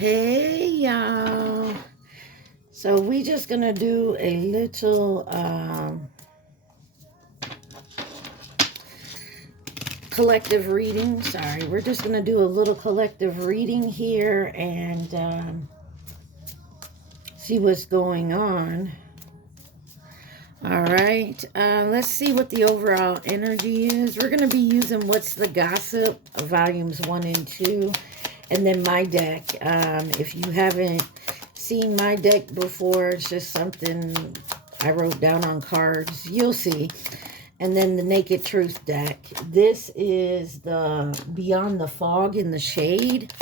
Hey y'all. So we just gonna do a little collective reading. Sorry, we're just gonna do a little collective reading here and see what's going on. All right, let's see what the overall energy is. We're gonna be using What's the Gossip, volumes 1 and 2, and then my deck. If you haven't seen my deck before, it's just something I wrote down on cards. You'll see. And then the Naked Truth deck. This is the Beyond the Fog in the Shade.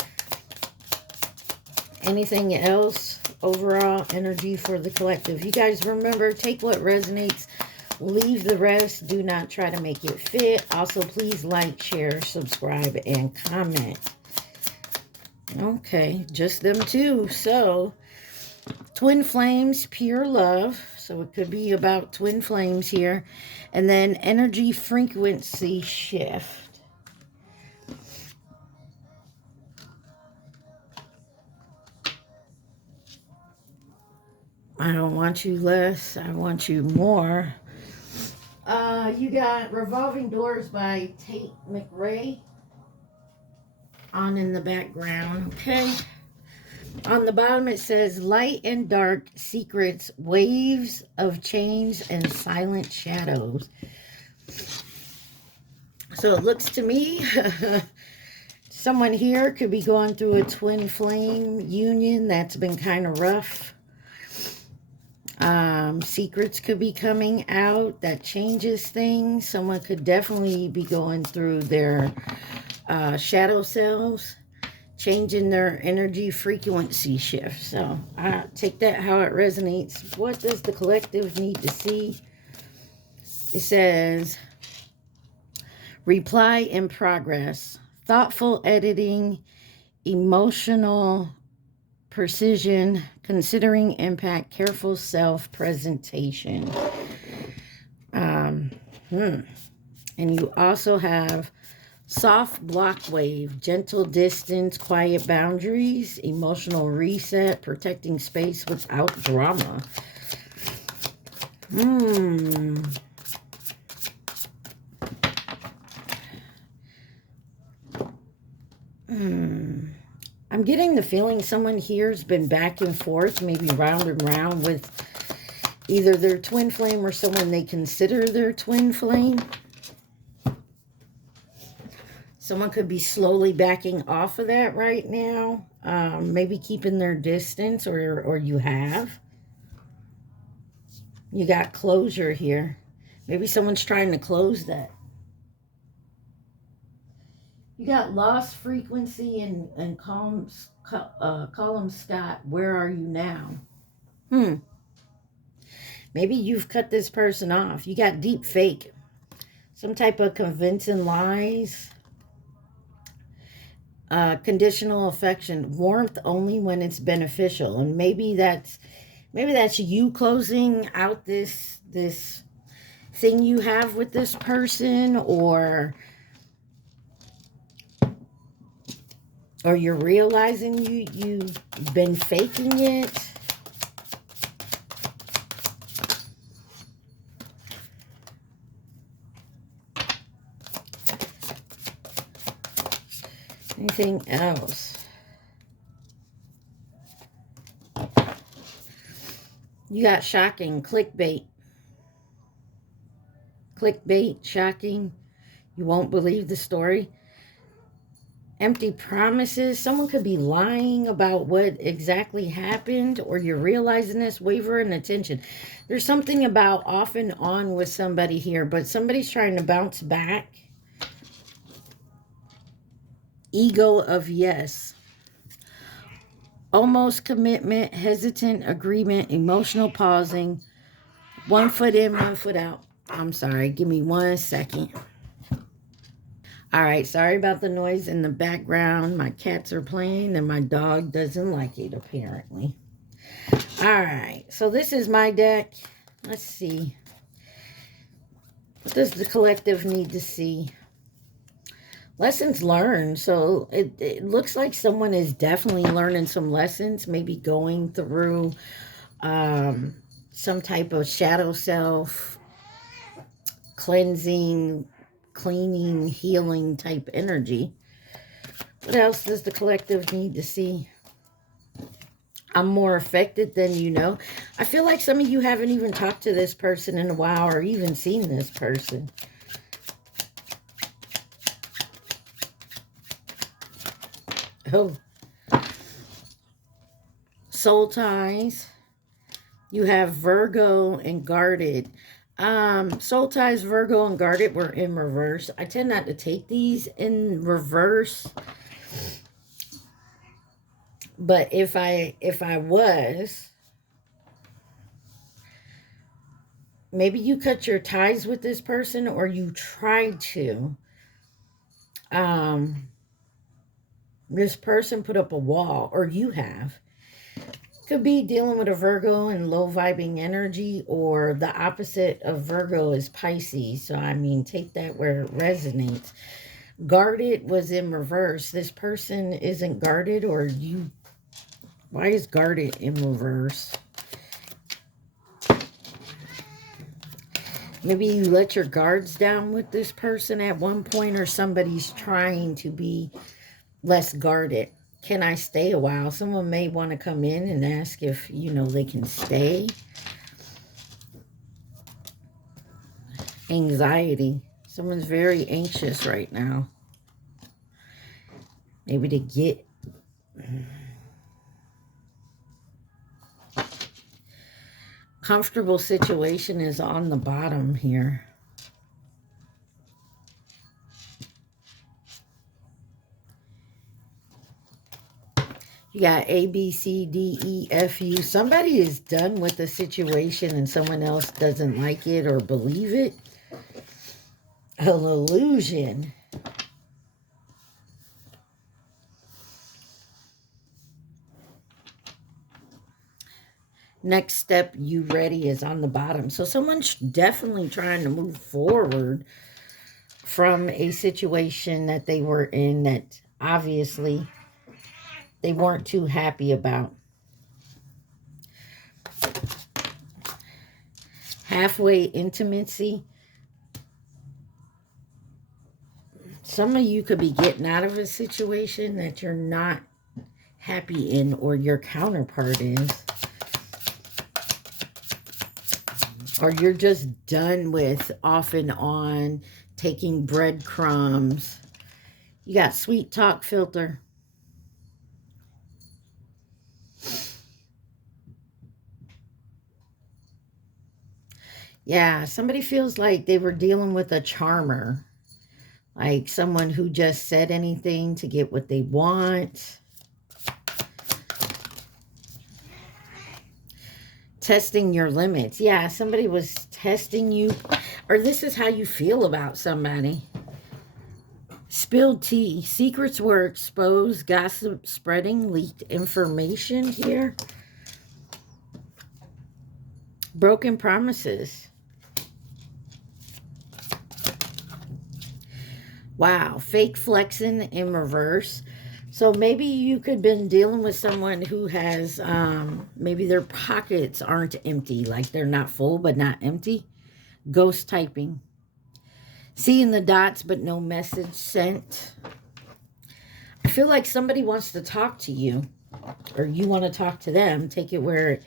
Anything else? Overall energy for the collective. You guys remember, take what resonates, leave the rest. Do not try to make it fit. Also, please like, share, subscribe, and comment. Okay, just them two. So, twin flames, pure love. So it could be about twin flames here. And then energy frequency shift. I don't want you less. I want you more. You got Revolving Doors by Tate McRae on in the background. Okay. On the bottom it says light and dark secrets, waves of change and silent shadows. So it looks to me someone here could be going through a twin flame union that's been kind of rough. Secrets could be coming out that changes things. Someone could definitely be going through their shadow selves, changing their energy frequency shift. So take that how it resonates. What does the collective need to see? It says reply in progress, thoughtful editing, emotional precision, considering impact, careful self-presentation. And you also have soft block wave, gentle distance, quiet boundaries, emotional reset, protecting space without drama. I'm getting the feeling someone here's been back and forth, maybe round and round with either their twin flame or someone they consider their twin flame. Someone could be slowly backing off of that right now. Maybe keeping their distance, or you have. You got closure here. Maybe someone's trying to close that. You got lost frequency and Colum Scott, where are you now? Maybe you've cut this person off. You got deep fake. Some type of convincing lies. Conditional affection. Warmth only when it's beneficial. And maybe that's you closing out this thing you have with this person, or you're realizing you've been faking it. Anything else? You got shocking, clickbait. Clickbait, shocking. You won't believe the story. Empty promises. Someone could be lying about what exactly happened, or you're realizing this. Waver in attention. There's something about off and on with somebody here, but somebody's trying to bounce back. Ego of yes. Almost commitment, hesitant agreement, emotional pausing. 1 foot in, 1 foot out. I'm sorry. Give me 1 second. All right, sorry about the noise in the background. My cats are playing and my dog doesn't like it, apparently. All right, so this is my deck. Let's see. What does the collective need to see? Lessons learned. So it looks like someone is definitely learning some lessons, maybe going through um, some type of shadow self cleansing, cleaning, healing type energy. What else does the collective need to see? I'm more affected than you know. I feel like some of you haven't even talked to this person in a while or even seen this person. Oh, soul ties. You have Virgo and guarded. Soul ties, Virgo, and guarded were in reverse. I tend not to take these in reverse. But if I was, maybe you cut your ties with this person or you tried to. This person put up a wall, or you have. Could be dealing with a Virgo and low vibing energy, or the opposite of Virgo is Pisces. So, I mean, take that where it resonates. Guarded was in reverse. This person isn't guarded, or you. Why is guarded in reverse? Maybe you let your guards down with this person at one point, or somebody's trying to be less guarded. Can I stay a while? Someone may want to come in and ask if, you know, they can stay. Anxiety. Someone's very anxious right now. Maybe to get... Comfortable situation is on the bottom here. You got A, B, C, D, E, F, U. Somebody is done with the situation and someone else doesn't like it or believe it. An illusion. Next step, you ready, is on the bottom. So someone's definitely trying to move forward from a situation that they were in that obviously they weren't too happy about. Halfway intimacy. Some of you could be getting out of a situation that you're not happy in, or your counterpart is. Or you're just done with off and on, taking breadcrumbs. You got sweet talk filter. Yeah, somebody feels like they were dealing with a charmer. Like someone who just said anything to get what they want. Testing your limits. Yeah, somebody was testing you. Or this is how you feel about somebody. Spilled tea. Secrets were exposed. Gossip spreading. Leaked information here. Broken promises. Wow. Fake flexing in reverse. So maybe you could have been dealing with someone who has, maybe their pockets aren't empty. Like they're not full, but not empty. Ghost typing. Seeing the dots, but no message sent. I feel like somebody wants to talk to you. Or you want to talk to them. Take it where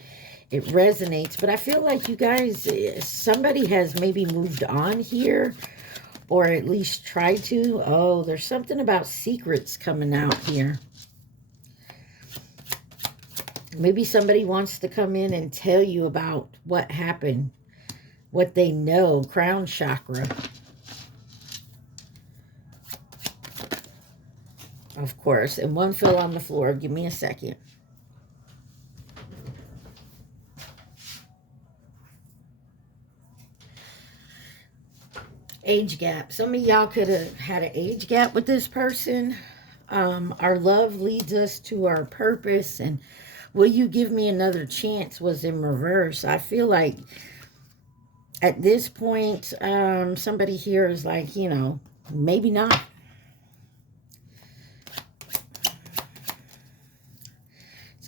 it resonates. But I feel like you guys, somebody has maybe moved on here. Or at least try to. Oh, there's something about secrets coming out here. Maybe somebody wants to come in and tell you about what happened. What they know. Crown chakra. Of course. And one fell on the floor. Give me a second. Age gap. Some of y'all could have had an age gap with this person. Our love leads us to our purpose, and will you give me another chance was in reverse. I feel like at this point, somebody here is like, you know, maybe not.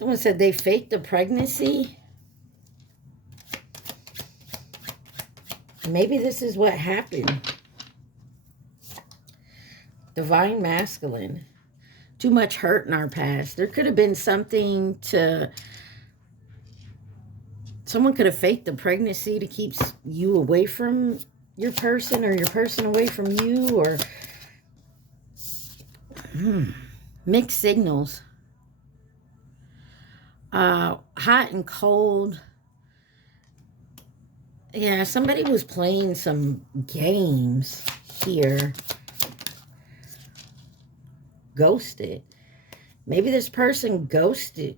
Someone said they faked a pregnancy. Maybe this is what happened. Divine masculine. Too much hurt in our past. There could have been something to... Someone could have faked the pregnancy to keep you away from your person, or your person away from you, or... Mixed signals. Hot and cold. Yeah, somebody was playing some games here. Ghosted. Maybe this person ghosted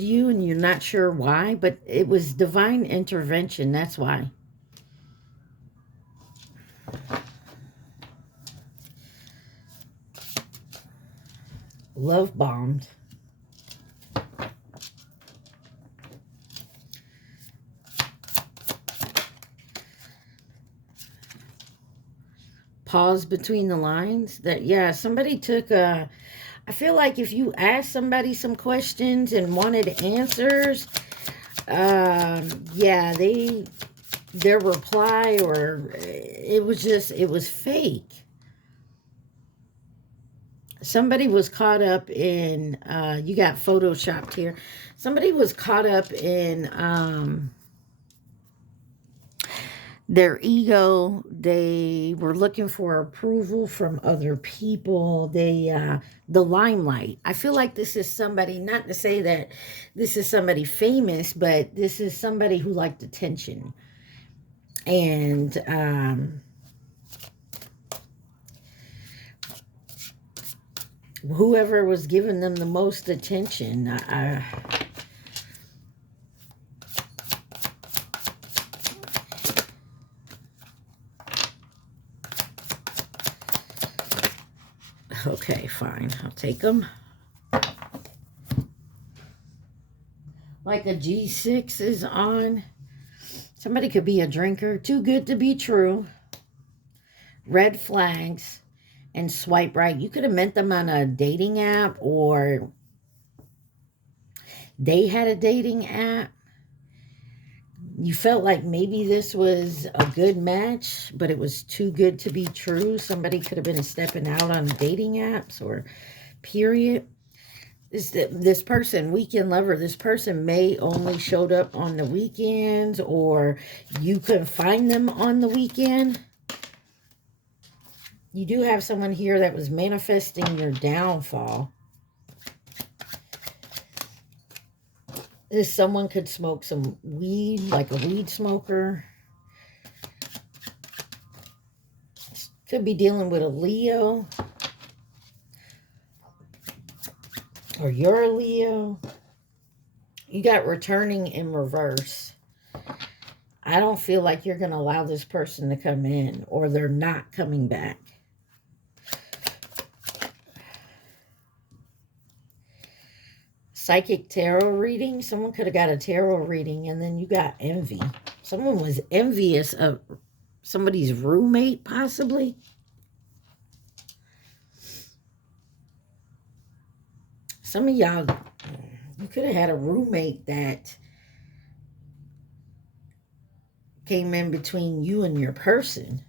you and you're not sure why, but it was divine intervention. That's why. Love bombed. Pause between the lines. That, yeah, somebody took a... I feel like if you asked somebody some questions and wanted answers, yeah, their reply, or it was fake. Somebody was caught up in, you got photoshopped here. Somebody was caught up in their ego. They were looking for approval from other people. The limelight. I feel like this is somebody, not to say that this is somebody famous, but this is somebody who liked attention. And whoever was giving them the most attention, okay, fine. I'll take them. Like a G6 is on. Somebody could be a drinker. Too good to be true. Red flags. And swipe right. You could have met them on a dating app, or they had a dating app. You felt like maybe this was a good match, but it was too good to be true. Somebody could have been stepping out on dating apps, or period. This person, weekend lover, this person may only showed up on the weekends, or you couldn't find them on the weekend. You do have someone here that was manifesting your downfall. This someone could smoke some weed, like a weed smoker. Could be dealing with a Leo. Or you're a Leo. You got returning in reverse. I don't feel like you're going to allow this person to come in, or they're not coming back. Psychic tarot reading. Someone could have got a tarot reading, and then you got envy. Someone was envious of somebody's roommate, possibly. Some of y'all, you could have had a roommate that came in between you and your person.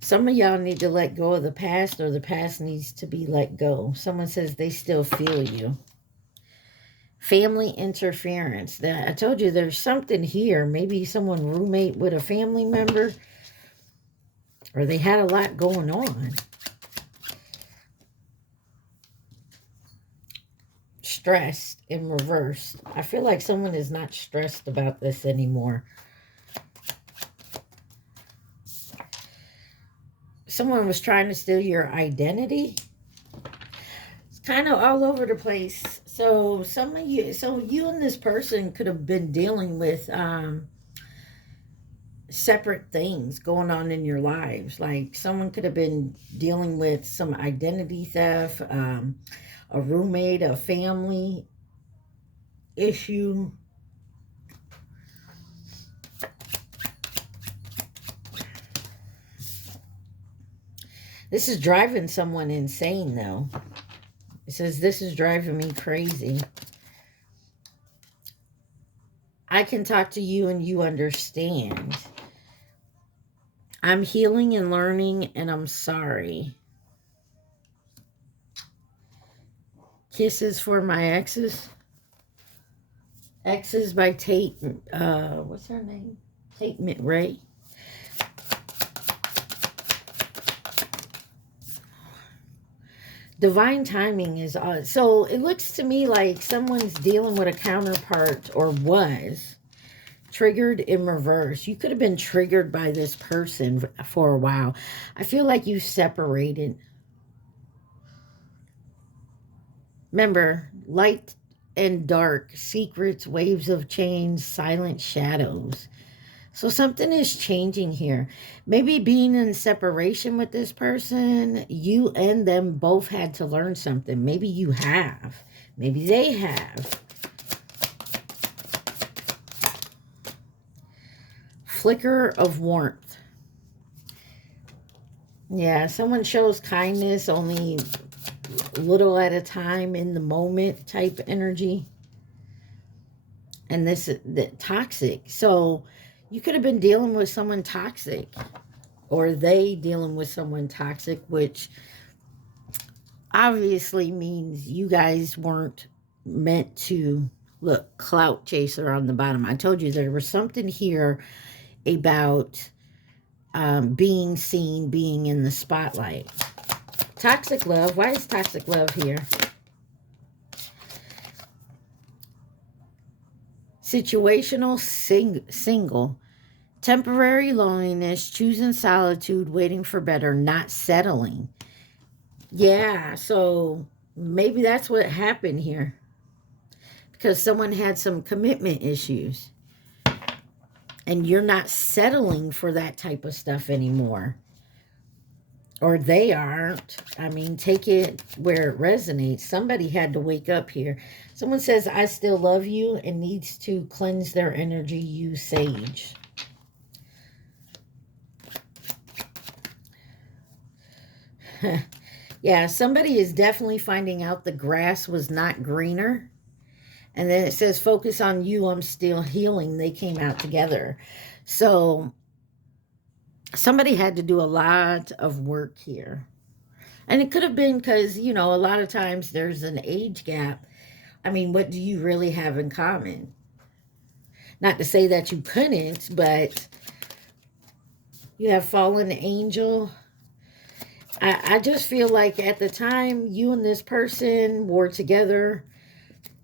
Some of y'all need to let go of the past, or the past needs to be let go. Someone says they still feel you. Family interference. I told you there's something here. Maybe someone roommate with a family member, or they had a lot going on. Stressed in reverse. I feel like someone is not stressed about this anymore. Someone was trying to steal your identity. It's kind of all over the place. So some of you, you and this person could have been dealing with separate things going on in your lives. Like someone could have been dealing with some identity theft, a roommate, a family issue. This is driving someone insane, though. It says, this is driving me crazy. I can talk to you and you understand. I'm healing and learning, and I'm sorry. Kisses for my exes. Exes by Tate, what's her name? Tate McRae. Divine timing is so it looks to me like someone's dealing with a counterpart, or was triggered in reverse. You could have been triggered by this person for a while. I feel like you separated. Remember, light and dark, secrets, waves of change, silent shadows. So something is changing here. Maybe being in separation with this person, you and them both had to learn something. Maybe you have. Maybe they have. Flicker of warmth. Yeah, someone shows kindness only little at a time, in the moment type energy. And this the toxic. So you could have been dealing with someone toxic, or they dealing with someone toxic, which obviously means you guys weren't meant to. Look, clout chaser on the bottom. I told you there was something here about being seen, being in the spotlight. Toxic love. Why is toxic love here? Situational single. Temporary loneliness, choosing solitude, waiting for better, not settling. Yeah, so maybe that's what happened here. Because someone had some commitment issues. And you're not settling for that type of stuff anymore. Or they aren't. I mean, take it where it resonates. Somebody had to wake up here. Someone says, I still love you, and needs to cleanse their energy, use sage. Yeah, somebody is definitely finding out the grass was not greener. And then it says, focus on you, I'm still healing. They came out together. So somebody had to do a lot of work here. And it could have been because, you know, a lot of times there's an age gap. I mean, what do you really have in common? Not to say that you couldn't, but you have fallen angel. I just feel like at the time you and this person were together,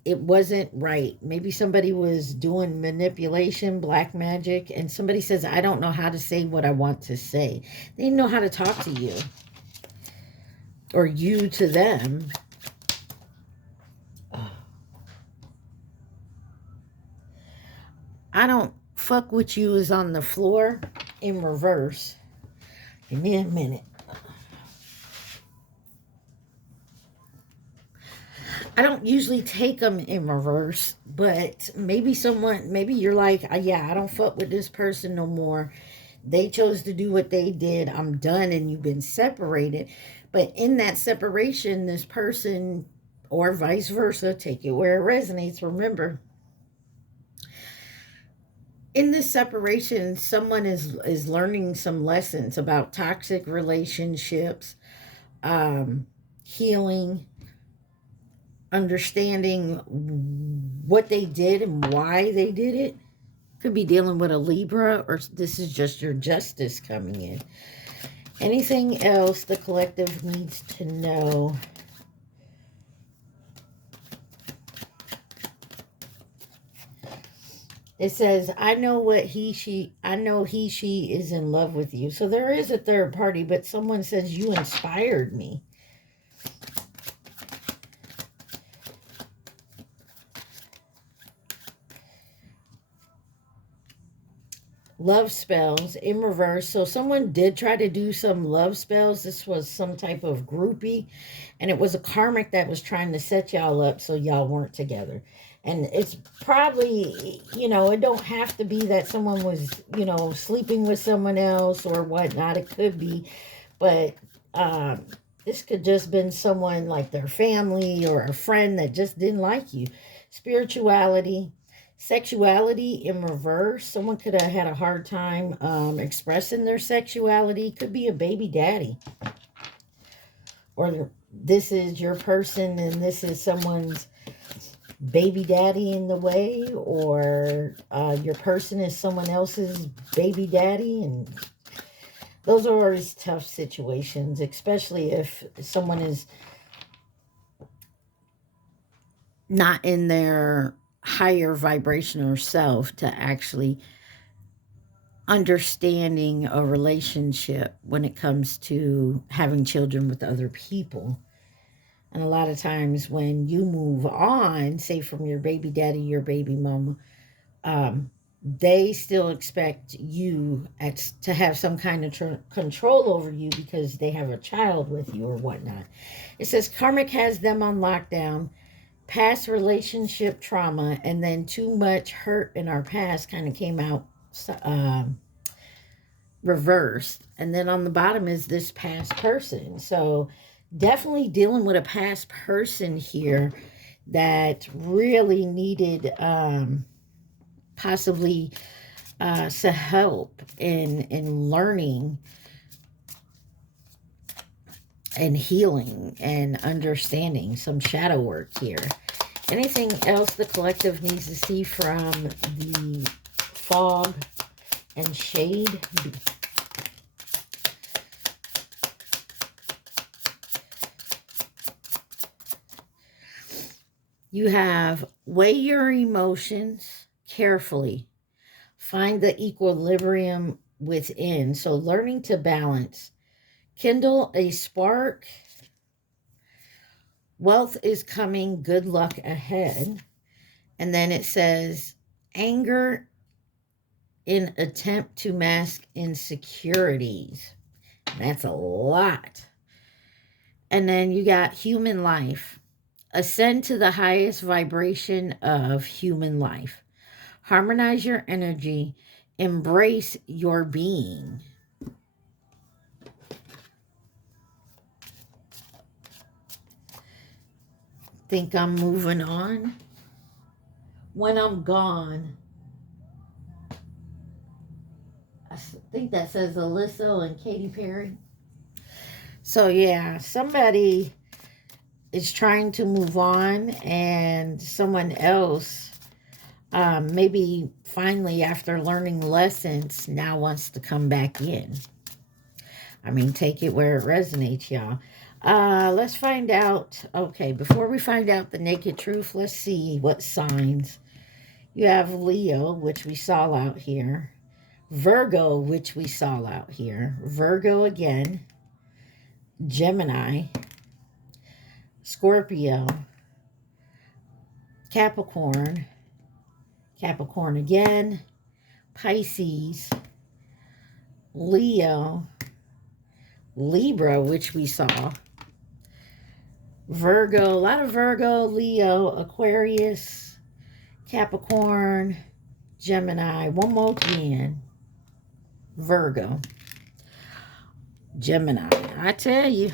it wasn't right. Maybe somebody was doing manipulation, black magic, and somebody says, I don't know how to say what I want to say. They didn't know how to talk to you. Or you to them. I don't fuck with you is on the floor in reverse. Give me a minute. I don't usually take them in reverse, but maybe you're like, yeah, I don't fuck with this person no more. They chose to do what they did. I'm done, and you've been separated. But in that separation, this person, or vice versa, take it where it resonates. Remember, in this separation, someone is learning some lessons about toxic relationships, healing, understanding what they did and why they did it. Could be dealing with a Libra, or this is just your justice coming in. Anything else the collective needs to know? It says, I know he, she is in love with you. So there is a third party, but someone says, you inspired me. Love spells in reverse. So someone did try to do some love spells. This was some type of groupie. And it was a karmic that was trying to set y'all up so y'all weren't together. And it's probably, you know, it don't have to be that someone was, you know, sleeping with someone else or whatnot. It could be. But This could just been someone like their family or a friend that just didn't like you. Spirituality, sexuality in reverse. Someone could have had a hard time expressing their sexuality. Could be a baby daddy. Or this is your person and this is someone's baby daddy in the way. Or your person is someone else's baby daddy. And those are always tough situations, especially if someone is not in their higher vibrational self to actually understanding a relationship when it comes to having children with other people. And a lot of times when you move on, say from your baby daddy, your baby mama, they still expect you to have some kind of control over you because they have a child with you or whatnot. It says karmic has them on lockdown, past relationship trauma, and then too much hurt in our past kind of came out reversed. And then on the bottom is this past person. So definitely dealing with a past person here that really needed possibly some help in learning and healing and understanding, some shadow work here. Anything else the collective needs to see from the fog and shade? You have weigh your emotions carefully. Find the equilibrium within. So learning to balance. Kindle a spark. Wealth is coming. Good luck ahead. And then it says anger in attempt to mask insecurities. That's a lot. And then you got human life. Ascend to the highest vibration of human life. Harmonize your energy. Embrace your being. Think I'm moving on? When I'm gone. I think that says Alyssa and Katy Perry. So yeah, somebody is trying to move on and someone else maybe finally after learning lessons now wants to come back in. I mean, take it where it resonates, y'all. Let's find out. Okay, before we find out the naked truth, let's see what signs. You have Leo, which we saw out here. Virgo, which we saw out here. Virgo again. Gemini. Scorpio. Capricorn. Capricorn again. Pisces. Leo. Libra, which we saw. Virgo, a lot of Virgo, Leo, Aquarius, Capricorn, Gemini. One more again. Virgo. Gemini. I tell you,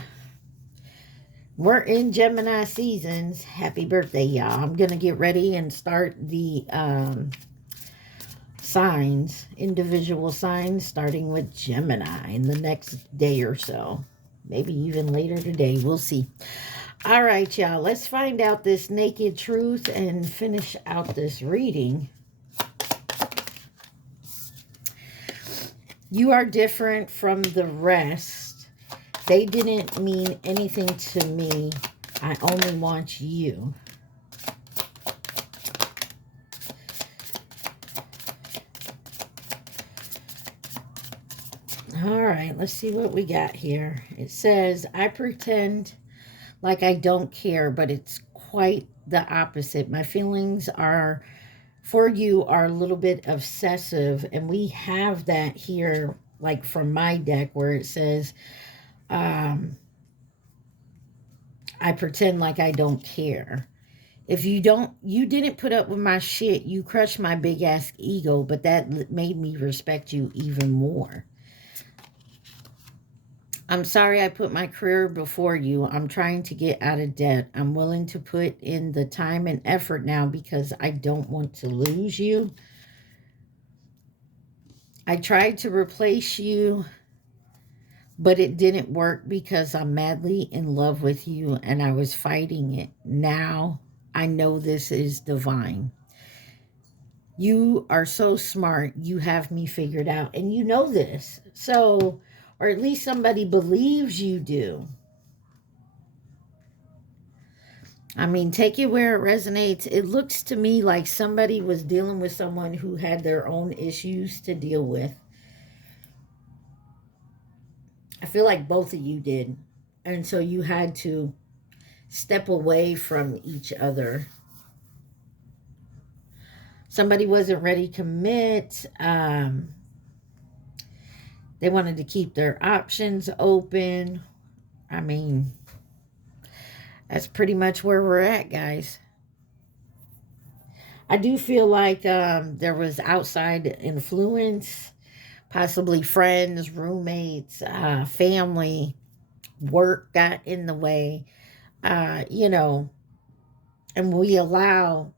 we're in Gemini seasons. Happy birthday, y'all. I'm going to get ready and start the signs, individual signs, starting with Gemini in the next day or so. Maybe even later today. We'll see. All right, y'all. Let's find out this naked truth and finish out this reading. You are different from the rest. They didn't mean anything to me. I only want you. All right, let's see what we got here. It says, I pretend like I don't care, but it's quite the opposite. My feelings are for you are a little bit obsessive, and we have that here, like from my deck, where it says, I pretend like I don't care. If you didn't put up with my shit, you crushed my big ass ego, but that made me respect you even more. I'm sorry I put my career before you. I'm trying to get out of debt. I'm willing to put in the time and effort now because I don't want to lose you. I tried to replace you, but it didn't work because I'm madly in love with you and I was fighting it. Now I know this is divine. You are so smart. You have me figured out. And you know this. So, or at least somebody believes you do. I mean, take it where it resonates. It looks to me like somebody was dealing with someone who had their own issues to deal with. I feel like both of you did. And so you had to step away from each other. Somebody wasn't ready to commit. They wanted to keep their options open. I mean, that's pretty much where we're at, guys. I do feel like there was outside influence, possibly friends, roommates, family, work got in the way, you know, and we allow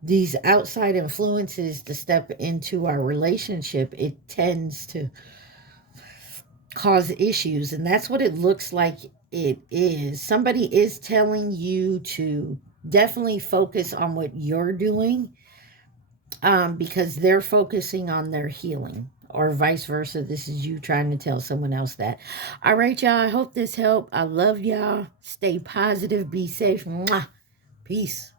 these outside influences to step into our relationship. It tends to cause issues, and that's what it looks like it is. Somebody is telling you to definitely focus on what you're doing, because they're focusing on their healing, or vice versa. This is you trying to tell someone else that. All right, y'all, I hope this helped. I love y'all. Stay positive, be safe. Mwah. Peace.